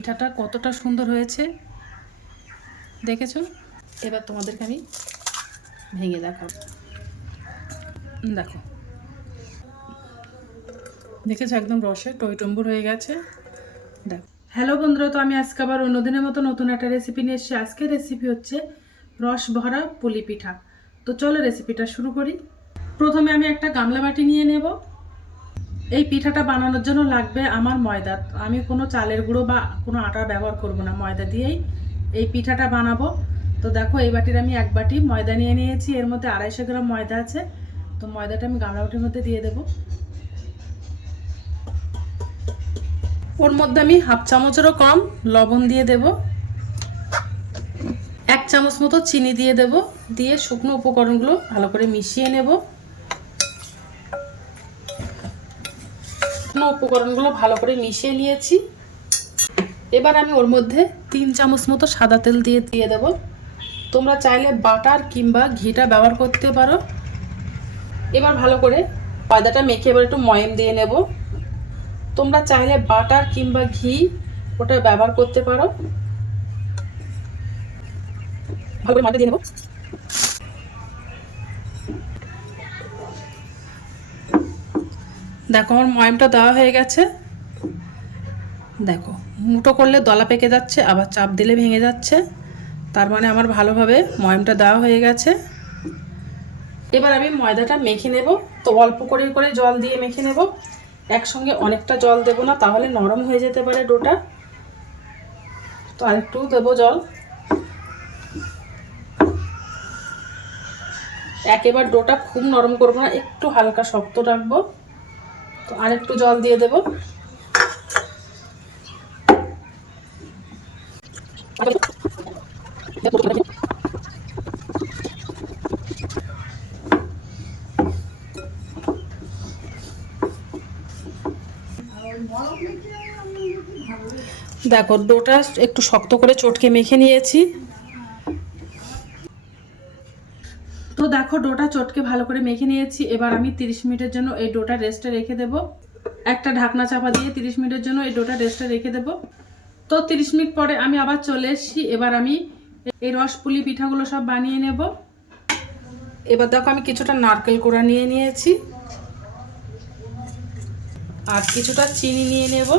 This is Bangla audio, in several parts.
পিঠাটা কতটা সুন্দর হয়েছে? দেখেছ? এবার তোমাদেরকে আমি ভেঙে দেখাবো। দেখো। দেখেছ একদম রসে টইটম্বুর হয়ে গেছে? দেখো। হ্যালো বন্ধুরা, তো আমি আজকে আবার অন্যদিনের মতো নতুন একটা রেসিপি নিয়ে এসেছি। আজকের রেসিপি হচ্ছে রস ভরা পুলি পিঠা। তো চলো রেসিপিটা শুরু করি। প্রথমে আমি একটা গামলা বাটি নিয়ে নেব। এই পিঠাটা বানানোর জন্য লাগবে আমার ময়দা। আমি কোনো চালের গুঁড়ো বা কোনো আটা ব্যবহার করব না। ময়দা দিয়েই এই পিঠাটা বানাবো। তো দেখো, এই বাটির আমি এক বাটি ময়দা নিয়ে নিয়েছি। এর মধ্যে আড়াইশো গ্রাম ময়দা আছে। তো ময়দাটা আমি গামলা বাটির মধ্যে দিয়ে দেবো। ওর মধ্যে আমি হাফ চামচেরও কম লবণ দিয়ে দেব। এক চামচ মতো চিনি দিয়ে দেব। দিয়ে শুকনো উপকরণগুলো ভালো করে মিশিয়ে নেব। শুকনো উপকরণগুলো ভালো করে মিশিয়ে নিয়েছি। এবার আমি ওর মধ্যে তিন চামচ মতো সাদা তেল দিয়ে দিয়ে দেব। তোমরা চাইলে বাটার কিংবা ঘিটা ব্যবহার করতে পারো। এবার ভালো করে ময়দাটা মেখে এবার একটু ময়েম দিয়ে নেব। তোমরা চাইলে বাটার কিংবা ঘি ওটা ব্যবহার করতে পারো। ভালো করে দিয়ে নেব। দেখো, আমার ময়মটা দেওয়া হয়ে গেছে। দেখো মুটো করলে দলা পেকে যাচ্ছে, আবার চাপ দিলে ভেঙে যাচ্ছে। তার মানে আমার ভালোভাবে ময়মটা দেওয়া হয়ে গেছে। এবার আমি ময়দাটা মেখে নেব। তো অল্প করে করে জল দিয়ে মেখে নেব। একসঙ্গে অনেকটা জল দেব না, তাহলে নরম হয়ে যেতে পারে ডোটা। তো আরেকটু দেবো জল। একেবার ডোটা খুব নরম করব না, একটু হালকা শক্ত রাখব। তো আরেকটু জল দিয়ে দেবো। দেখো ডোটা একটু শক্ত করে চটকে মেখে নিয়েছি। তো দেখো ডোটা চটকে ভালো করে মেখে নিয়েছি। এবার আমি 30 মিনিটের জন্য এই ডোটা রেস্টে রেখে দেব। একটা ঢাকনা চাপা দিয়ে 30 মিনিটের জন্য এই ডোটা রেস্টে রেখে দেব। তো 30 মিনিট পরে আমি আবার চলে এসেছি। এবার আমি এই রসপুলি পিঠাগুলো সব বানিয়ে নেব। এবার দেখো আমি কিছুটা নারকেল কোড়া নিয়ে নিয়েছি। আর কিছুটা চিনি নিয়ে নেব।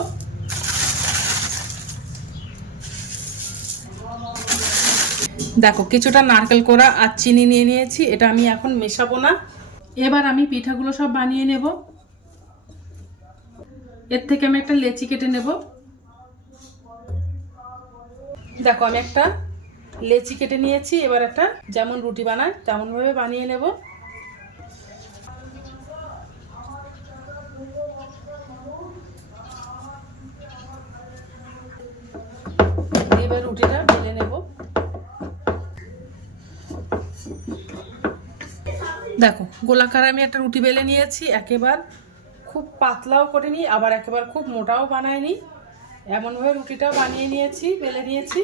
দেখো, কিছুটা নারকেল কোড়া আর চিনি নিয়ে নিয়েছি, এটা আমি এখন মেশাবো না। এবার আমি পিঠাগুলো সব বানিয়ে নেব। এর থেকে আমি একটা লেচি কেটে নেব। দেখো, আমি একটা লেচি কেটে নিয়েছি, এবার একটা যেমন রুটি বানায়, তেমনভাবে বানিয়ে নেব। এবার রুটিটা বেলে নেব। দেখো, গোলাকার আমি একটা রুটি বেলে নিয়েছি, একেবার খুব পাতলাও করে নিই, আবার একেবারে খুব মোটাও বানায়নি এমনভাবে রুটিটাও বানিয়ে নিয়েছি, বেলে নিয়েছি।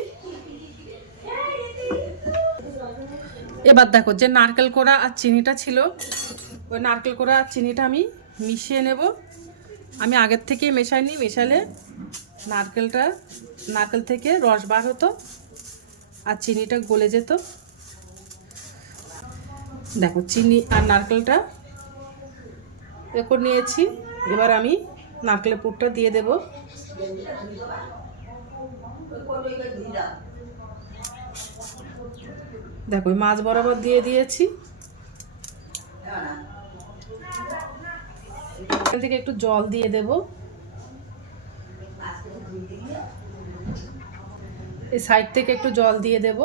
এবার দেখো, যে নারকেল কোড়া আর চিনিটা ছিল, ওই নারকেল কোড়া আর চিনিটা আমি মিশিয়ে নেব। আমি আগের থেকেই মেশাইনি, মেশালে নারকেলটা, নারকেল থেকে রস বার হতো, আর চিনিটা গলে যেত। দেখো, চিনি আর নারকেলটা এ করে নিয়েছি। এবার আমি নারকেলের পুরটা দিয়ে দেব। দেখো মাছ বরাবর দিয়ে দিয়েছি। থেকে একটু জল দিয়ে দেব। এই সাইড থেকে একটু জল দিয়ে দেব,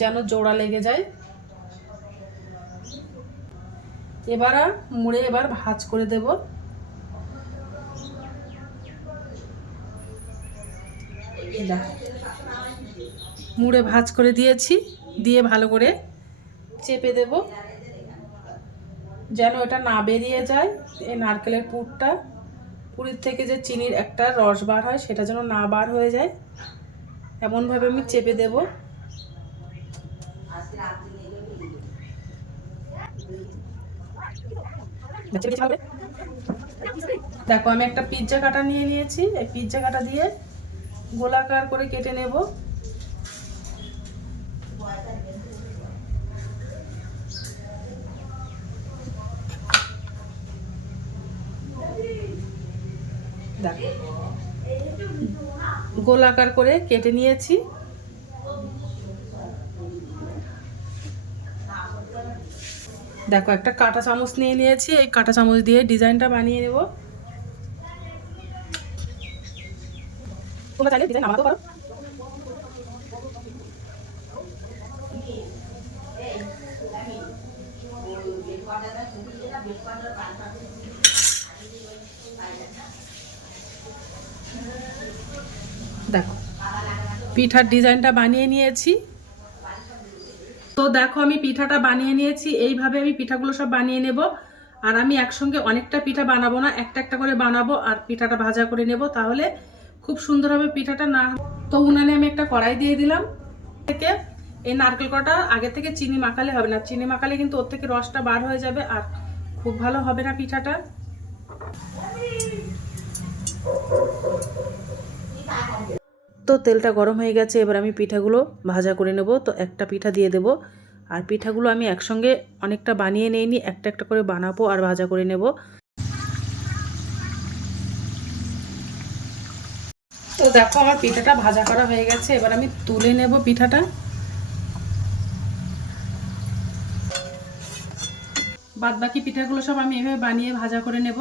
যেন জোড়া লেগে যায়। এবার আর মুড়ে এবার ভাজ করে দেব। মুড়ে ভাজ করে দিয়েছি, দিয়ে ভালো করে চেপে দেব। যেন এটা না বেরিয়ে যায়, এই নারকেলের পুরটা। পুরীর থেকে যে চিনির একটা রস বার হয়, সেটা যেন না বার হয়ে যায়। এমনভাবে আমি চেপে দেব। দেখো, আমি একটা পিৎজা কাটা নিয়ে নিয়েছি। এই পিৎজা কাটা দিয়ে গোলাকার করে কেটে নেব। গোলাকার করে কেটে নিয়েছি। দেখো, একটা কাঁটা চামচ নিয়ে নিয়েছি, এই কাঁটা চামচ দিয়ে ডিজাইনটা বানিয়ে নেব। দেখো, পিঠার ডিজাইনটা বানিয়ে নিয়েছি। তো দেখো আমি পিঠাটা বানিয়ে নিয়েছি, এইভাবে আমি পিঠাগুলো সব বানিয়ে নেব। আর আমি একসঙ্গে অনেকটা পিঠা বানাবো না, একটা একটা করে বানাবো আর পিঠাটা ভাজা করে নেব তাহলে খুব সুন্দর হবে পিঠাটা না তো উনানে আমি একটা কড়াই দিয়ে দিলাম। থেকে এই নারকেল কড়াটা আগে থেকে চিনি মাখালে হবে না, চিনি মাখালে কিন্তু ওর থেকে রসটা বার হয়ে যাবে আর খুব ভালো হবে না পিঠাটা। তো তেলটা গরম হয়ে গেছে, এবার আমি পিঠাগুলো ভাজা করে নেব। তো একটা পিঠা দিয়ে দেব। আর পিঠাগুলো আমি একসঙ্গে অনেকটা বানিয়ে নিইনি, একটা একটা করে বানাবো আর ভাজা করে নেব। তো দেখো আমার পিঠাটা ভাজা করা হয়ে গেছে, এবার আমি তুলে নেব পিঠাটা। বাদ বাকি পিঠাগুলো সব আমি এভাবে বানিয়ে ভাজা করে নেব।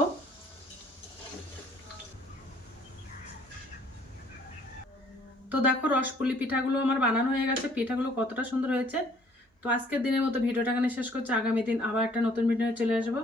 তো দেখো রসপুলি পিঠাগুলো আমার বানানো হয়ে গেছে, পিঠাগুলো কতটা সুন্দর হয়েছে। তো আজকের দিনের মতো ভিডিওটা এখানে শেষ করছি। আগামী দিন আবার একটা নতুন ভিডিও চলে আসব।